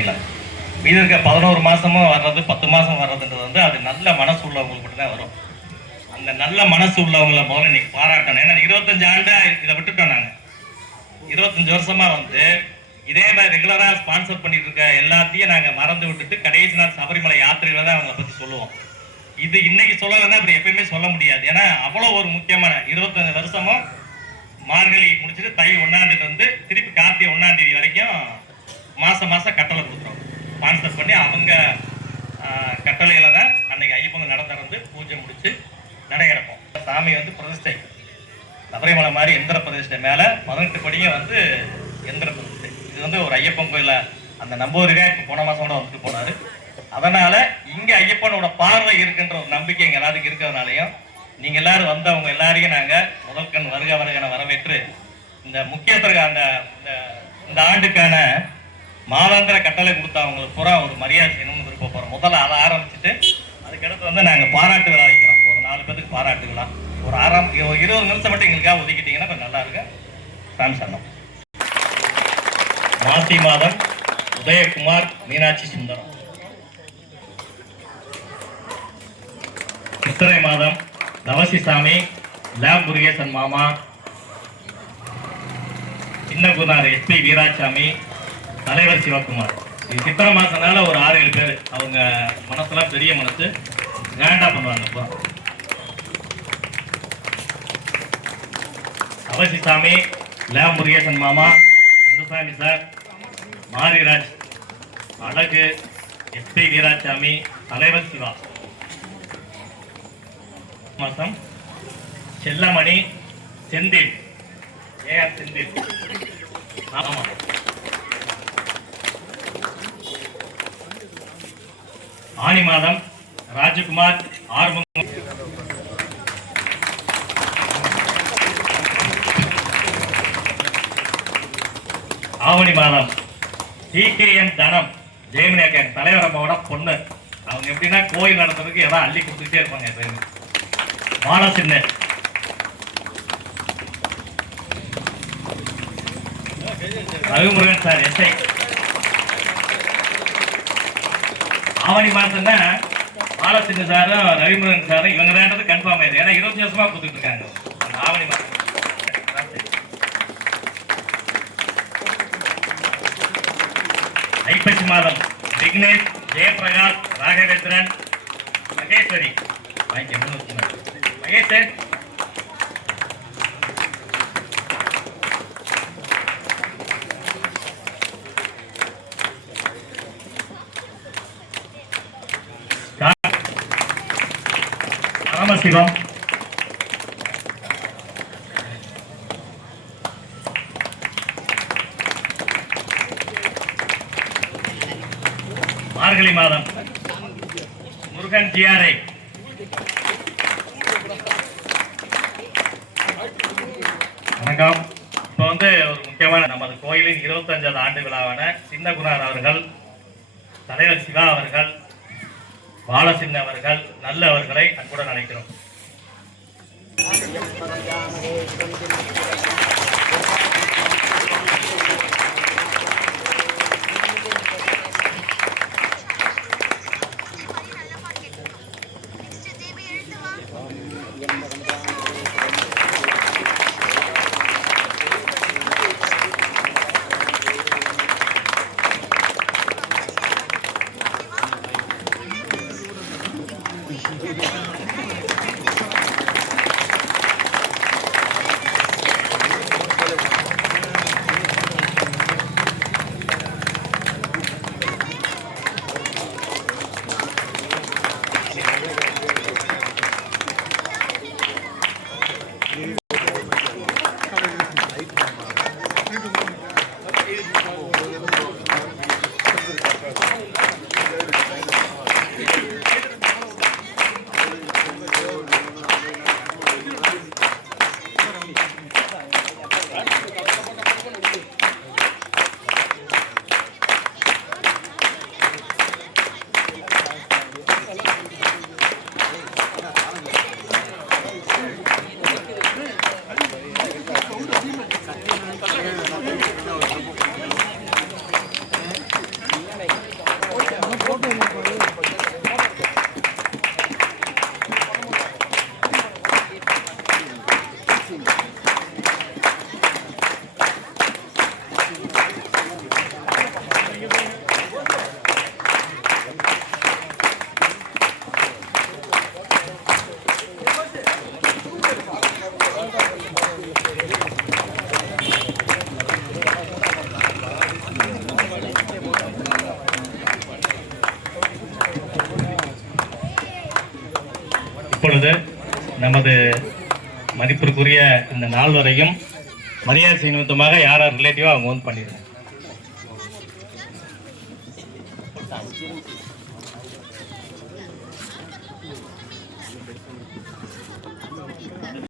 இல்லை. மீது இருக்க 11 மாதமும் வர்றது 10 மாதம் வர்றதுன்றது வந்து அது நல்ல மனசு உள்ளவங்களுக்கு மட்டும் தான் வரும். அந்த நல்ல மனசு உள்ளவங்களை முதல்ல இன்னைக்கு பாராட்டணும். ஏன்னா 25 ஆண்டு இதை விட்டுட்டோம். நாங்கள் 25 வருஷமா வந்து இதே மாதிரி ரெகுலராக ஸ்பான்சர் பண்ணிட்டு இருக்க எல்லாத்தையும் நாங்கள் மறந்து விட்டுட்டு கடைசி நாள் சபரிமலை யாத்திரையில தான் அவங்களை பற்றி சொல்லுவோம். இது இன்னைக்கு சொல்லலைன்னா அப்படி எப்பயுமே சொல்ல முடியாது. ஏன்னா அவ்வளோ ஒரு முக்கியமான 25 வருஷமும் மார்கழி முடிச்சுட்டு தை 1ஆம் தேதி வந்து திருப்பி கார்த்திகை 1ஆம் தேதி வரைக்கும் மாதம் மாதம் கட்டளை கொடுக்குறோம். ஸ்பான்சர் பண்ணி அவங்க கட்டளையில தான் அன்னைக்கு ஐயப்பங்க நட திறந்து பூஜை முடிச்சு நடை கிடப்போம். சாமி வந்து பிரதிஷ்டை சபரிமலை மாதிரி எந்திர பிரதிஷ்டை மேலே 18 படியும் வந்து எந்திர பிரதிஷ்டை. இது வந்து ஒரு ஐயப்பன் கோயில அந்த நம்பூரிலே இப்போ போன மாதம் கூட வந்துட்டு போனார். அதனால இங்கே ஐயப்பனோட பார்வை இருக்குன்ற ஒரு நம்பிக்கை எங்கள் எல்லாத்துக்கும் இருக்கிறதுனாலையும் நீங்கள் எல்லாரும் வந்தவங்க எல்லாரையும் நாங்கள் முதல் கண் வருக வருகன வரவேற்று இந்த முக்கியத்துக்கு அந்த இந்த ஆண்டுக்கான மாதாந்திர கட்டளை கொடுத்தவங்களுக்கு பூரா ஒரு மரியாதை செய்யணும்னு விருப்ப போகிறோம். முதல்ல அதை ஆரம்பிச்சுட்டு அதுக்கடுத்து வந்து நாங்கள் பாராட்டு விழா வைக்கிறோம். ஒரு 4 பேருக்கு பாராட்டு விழா ஒரு 20 நிமிஷம் மட்டும் எங்களுக்காக ஒதுக்கிட்டீங்கன்னா கொஞ்சம் நல்லா இருக்கு. ஃபேன்ஸ் அண்ணம் மாசி மாதம் உதயகுமார் மீனாட்சி சுந்தரம். சித்திரை மாதம் தவசிசாமி லேப் முருகேசன் மாமா சின்னகுனார் எஸ்பி வீராசாமி தலைவர் சிவகுமார். இது சித்திரை மாசம்னால ஒரு 6-7 பேர் அவங்க மனசுலாம் பெரிய மனசு கிராண்டா பண்ணுவாங்க. இப்போ தவசிசாமி லேப் முருகேசன் மாமா கந்தசாமி சார் மாரிராஜ் அழகு எஸ்பி வீராசாமி தலைவர் சிவா. மாசம் செல்லமணி செந்தில் ஏஆர் செந்தில். ஆமா ஆனி மாதம் ராஜகுமார் ஆறுமுகம். ஆவணி மாதம் TKM தனம் ஜெயமணி தலைவர் அம்மாவோட பொண்ணு. அவங்க எப்படின்னா கோயில் நடத்துறதுக்கு எதாவது அள்ளி கொடுத்துக்கிட்டே இருப்பாங்க எப்பயுமே. மாலசின்ன ரவிமுருகன் சார் எஸ்ஐ. ஆவணி மாசம்னா மாலசின்ன சாரும் ரவிமுருகன் சாரும் இவங்க தான் கன்ஃபார்ம் ஆயிடுது. ஏன்னா 20 வருஷமா கொடுத்துட்டு இருக்காங்க அந்த ஆவணி மாசம். ஐப்பசி மாதம் விக்னேஷ் ஜெயபிரகாஷ் ராகவேந்திரன் மகேஸ்வரி மகேஷ். பரமசிவம் மார்கழி மாதம் முருகன் ஜிஆர்ஐ. வணக்கம். இப்போ வந்து ஒரு முக்கியமான நமது கோயிலின் 25வது ஆண்டு விழாவான சின்னகுனார் அவர்கள் தலைவர் சிவா அவர்கள் பாலசின்ன அவர்கள் நல்லவர்களை அன்புடன் அழைக்கிறோம். நமது மதிப்பிற்குரிய இந்த நாள் வரையும் மரியாதை நிமித்தமாக யார் யார் ரிலேட்டிவோ அவங்க வந்து பண்ணிடுங்க.